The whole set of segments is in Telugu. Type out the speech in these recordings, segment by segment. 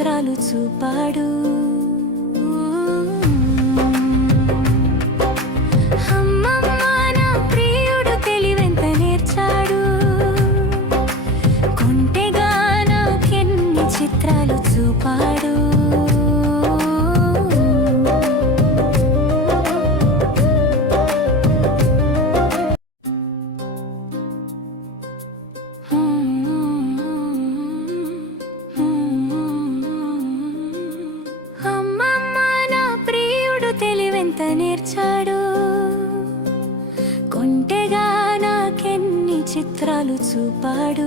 చిత్రాలు చూపాడు. అమ్మమ్మ ప్రియుడు తెలివెంత నేర్చాడు. కొంటే కారాలు చూపాడు.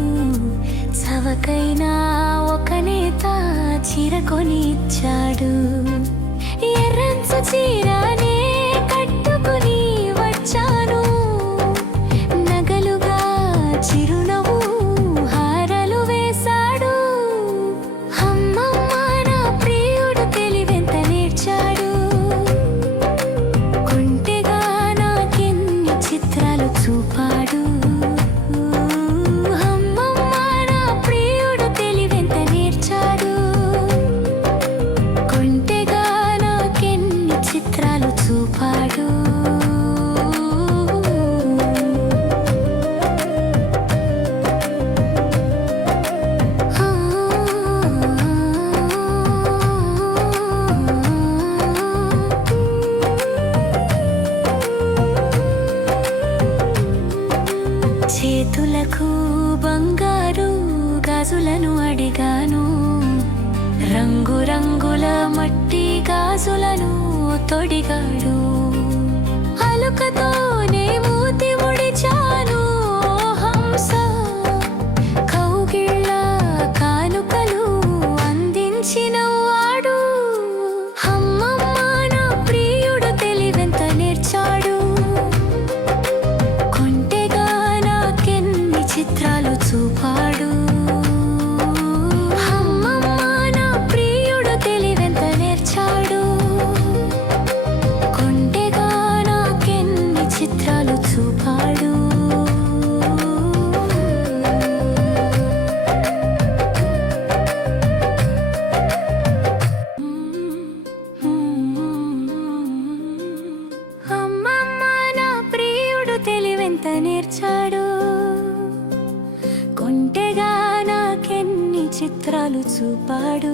చవకైనా ఒక నేత చీర కొనిచ్చాడు. ఎర్రంచు చీర పాడు చేతులకు బంగారు గాజులను అడిగాను. రంగురంగుల చిత్రాలు చూపాడు.